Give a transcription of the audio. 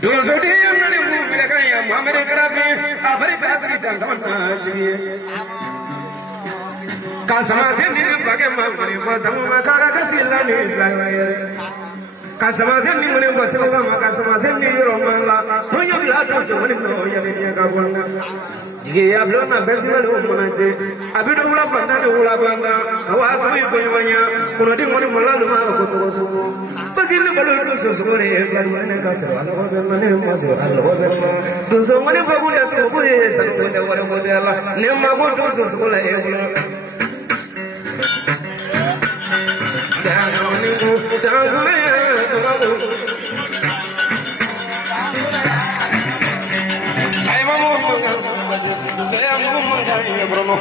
Dozodi yamani mumila kaya Muhammad Karafi abari kasri tangkamana jiye kasama sendi bage mamani basamu makara kasila ni lalaye kasama sendi mune basamu makasama sendi romala hoyo blado se mune no yale dia kabwana jiye ablona festival umunate abido ula fanda ni ula banda kawasu ipoyanya kuno di mone malalu ma kotoso Pasir balu doso sore lalu kasar Allah bermane masuk Allah bermane doso mane fabulah sore sanu jawara modela nema bo doso sore eblo dagoni ko dagme ay mamu saya mamu ngai brono